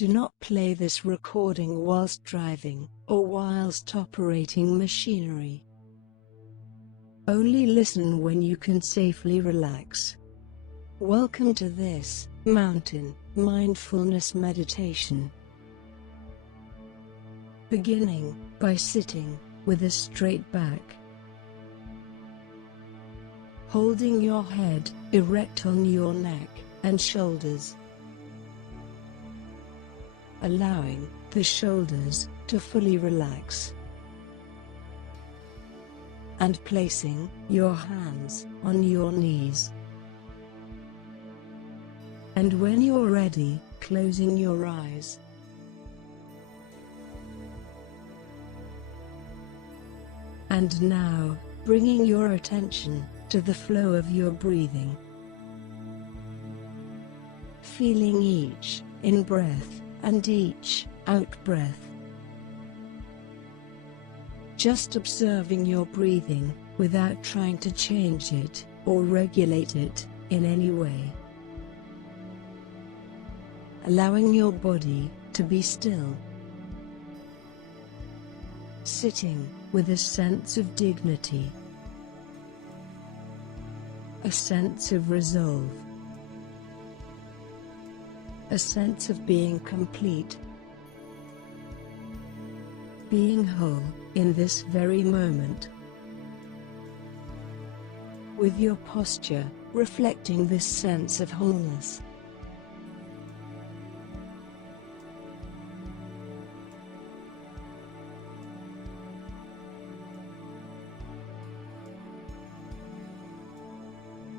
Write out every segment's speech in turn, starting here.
Do not play this recording whilst driving, or whilst operating machinery. Only listen when you can safely relax. Welcome to this mountain mindfulness meditation. Beginning by sitting with a straight back, holding your head erect on your neck and shoulders, allowing the shoulders to fully relax, and placing your hands on your knees. And when you're ready, closing your eyes. And now, bringing your attention to the flow of your breathing. Feeling each in-breath and each out-breath. Just observing your breathing, without trying to change it or regulate it in any way. Allowing your body to be still. Sitting with a sense of dignity. A sense of resolve. A sense of being complete. Being whole in this very moment. With your posture reflecting this sense of wholeness.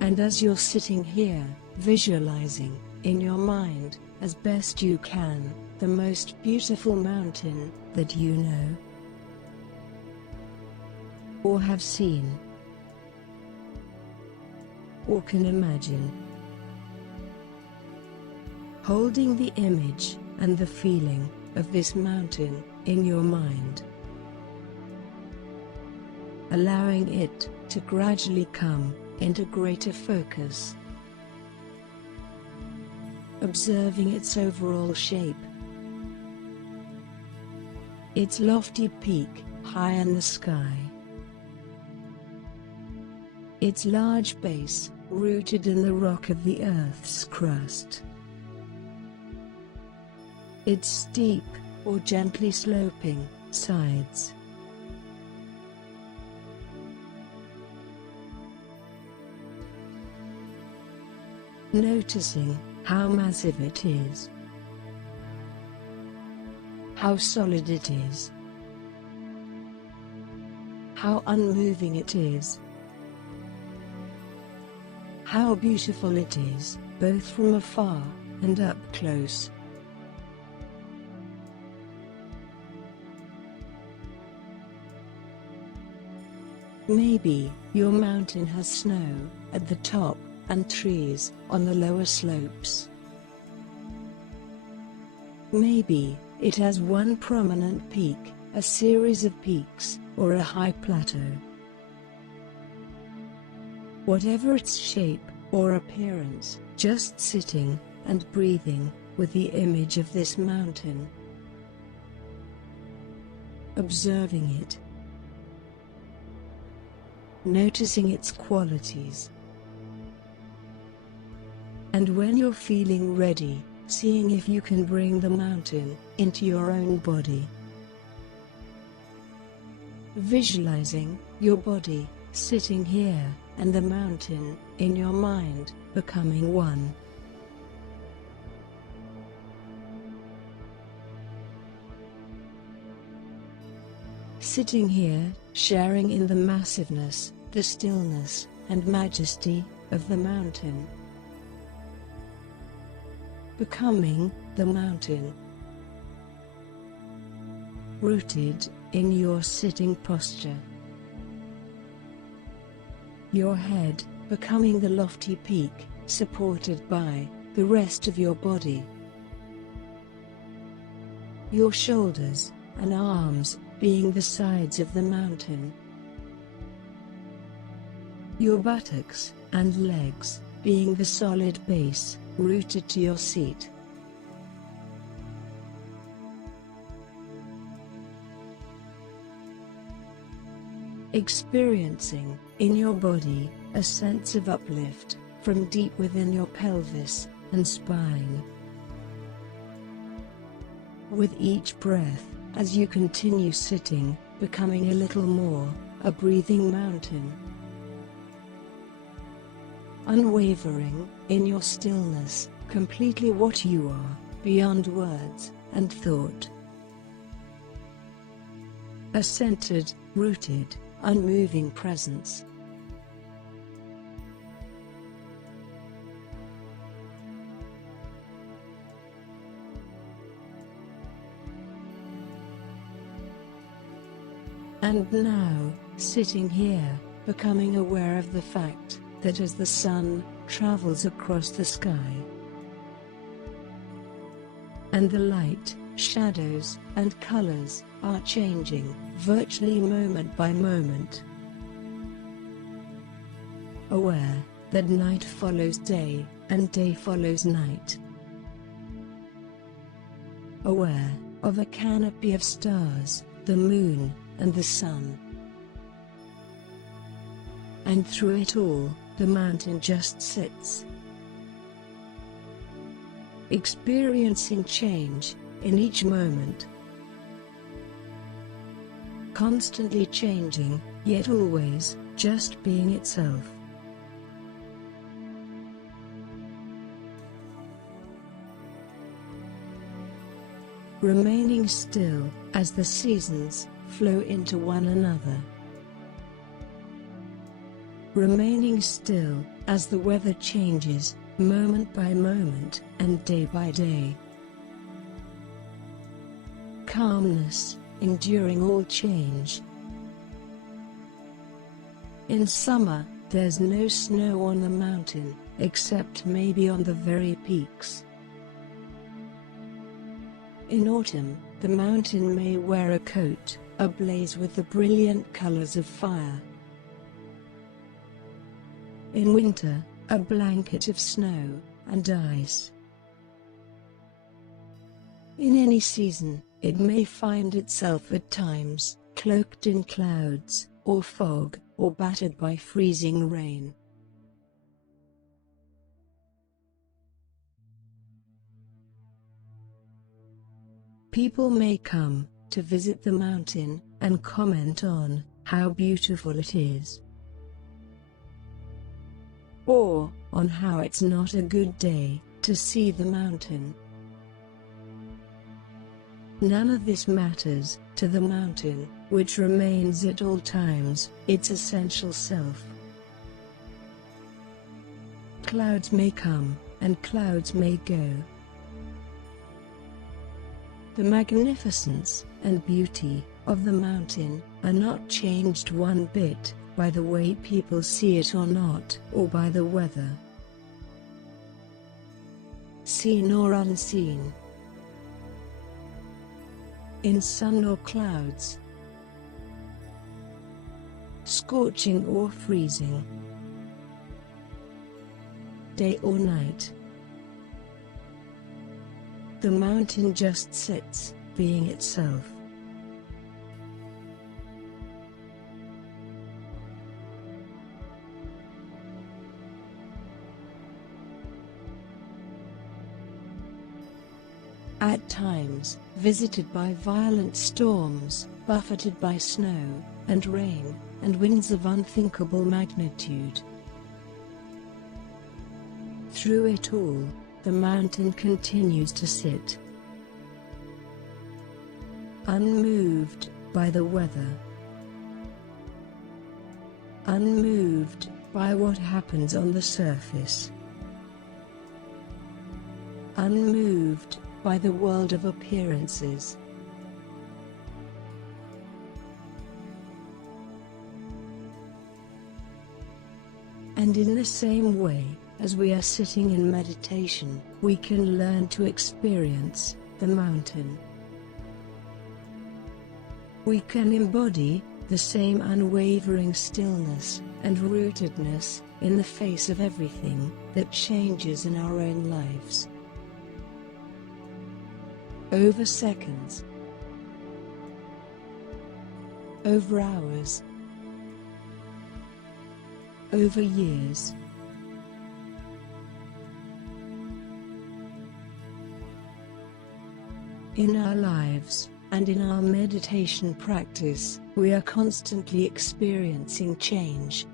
And as you're sitting here, visualizing, in your mind, as best you can, the most beautiful mountain that you know or have seen or can imagine. Holding the image and the feeling of this mountain in your mind. Allowing it to gradually come into greater focus. Observing its overall shape. Its lofty peak, high in the sky. Its large base, rooted in the rock of the Earth's crust. Its steep, or gently sloping, sides. Noticing how massive it is, how solid it is, how unmoving it is, how beautiful it is, both from afar and up close. Maybe your mountain has snow at the top and trees on the lower slopes. Maybe it has one prominent peak, a series of peaks, or a high plateau. Whatever its shape or appearance, just sitting and breathing with the image of this mountain. Observing it. Noticing its qualities. And when you're feeling ready, seeing if you can bring the mountain into your own body. Visualizing your body sitting here and the mountain in your mind becoming one. Sitting here, sharing in the massiveness, the stillness, and majesty of the mountain. Becoming the mountain. Rooted in your sitting posture. Your head becoming the lofty peak, supported by the rest of your body. Your shoulders and arms being the sides of the mountain. Your buttocks and legs being the solid base, rooted to your seat. experiencing, in your body, a sense of uplift, from deep within your pelvis and spine. With each breath, as you continue sitting, becoming a little more, a breathing mountain. Unwavering, in your stillness, completely what you are, beyond words and thought. A centered, rooted, unmoving presence. And now, sitting here, becoming aware of the fact that as the sun travels across the sky, and the light, shadows, and colors are changing, virtually moment by moment. Aware that night follows day, and day follows night. Aware of a canopy of stars, the moon, and the sun. And through it all, the mountain just sits, experiencing change in each moment, constantly changing, yet always just being itself. Remaining still as the seasons flow into one another. Remaining still as the weather changes, moment by moment and day by day. Calmness, enduring all change. In summer, there's no snow on the mountain, except maybe on the very peaks. In autumn, the mountain may wear a coat, ablaze with the brilliant colors of fire. In winter, a blanket of snow and ice. In any season, it may find itself at times cloaked in clouds, or fog, or battered by freezing rain. People may come to visit the mountain and comment on how beautiful it is, or on how it's not a good day to see the mountain. None of this matters to the mountain, which remains at all times its essential self. Clouds may come, and clouds may go. The magnificence and beauty of the mountain are not changed one bit by the way people see it or not, or by the weather, seen or unseen, in sun or clouds, scorching or freezing, day or night. The mountain just sits, being itself. At times, visited by violent storms, buffeted by snow, and rain, and winds of unthinkable magnitude. Through it all, the mountain continues to sit, unmoved by the weather, unmoved by what happens on the surface, unmoved by the world of appearances. And in the same way, as we are sitting in meditation, we can learn to experience the mountain. We can embody the same unwavering stillness and rootedness in the face of everything that changes in our own lives. Over seconds, over hours, over years. In our lives, and in our meditation practice, we are constantly experiencing change.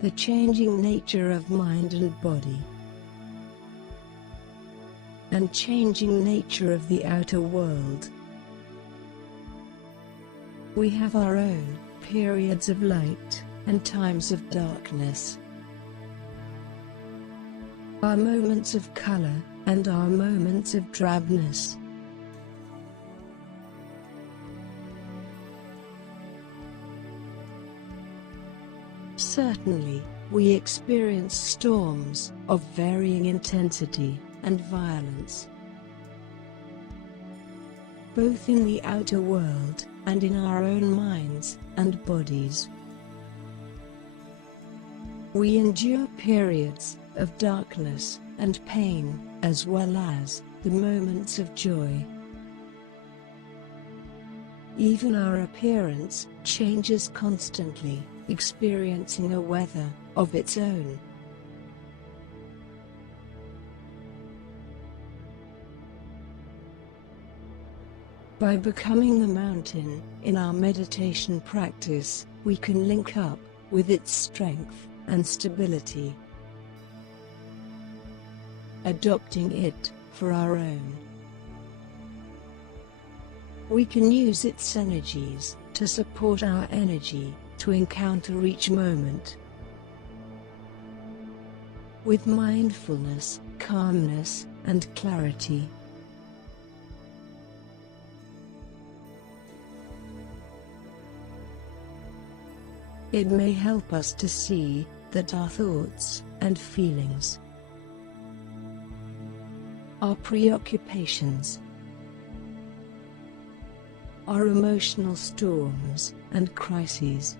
The changing nature of mind and body, and changing nature of the outer world. We have our own periods of light and times of darkness, our moments of color and our moments of drabness. Certainly, we experience storms of varying intensity and violence, both in the outer world and in our own minds and bodies. We endure periods of darkness and pain, as well as the moments of joy. Even our appearance changes constantly, experiencing a weather of its own. By becoming the mountain in our meditation practice, we can link up with its strength and stability, adopting it for our own. We can use its energies to support our energy to encounter each moment with mindfulness, calmness, and clarity. It may help us to see that our thoughts and feelings, our preoccupations, our emotional storms and crises,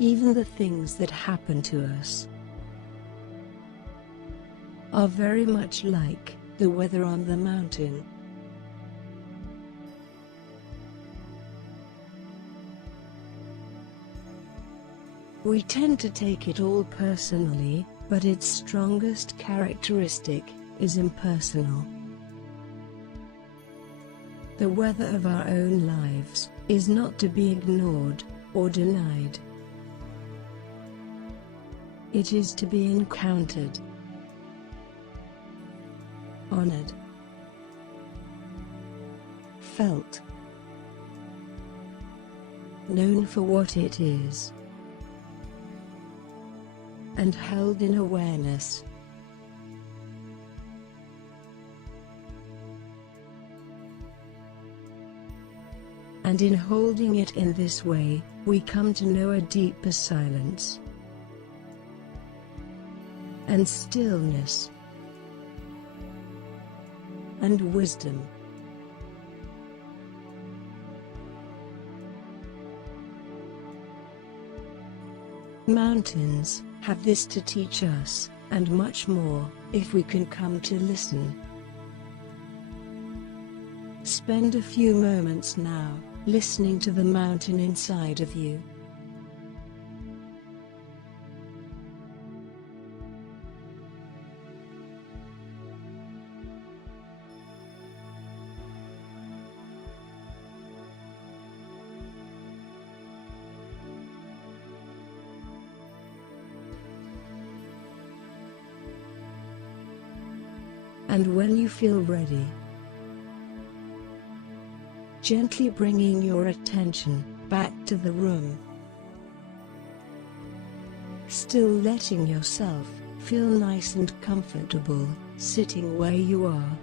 even the things that happen to us, are very much like the weather on the mountain. We tend to take it all personally, but its strongest characteristic is impersonal. The weather of our own lives is not to be ignored or denied. It is to be encountered, honored, felt, known for what it is, and held in awareness. And in holding it in this way, we come to know a deeper silence and stillness and wisdom. Mountains have this to teach us, and much more, if we can come to listen. Spend a few moments now, listening to the mountain inside of you. And when you feel ready, gently bringing your attention back to the room, still letting yourself feel nice and comfortable, sitting where you are.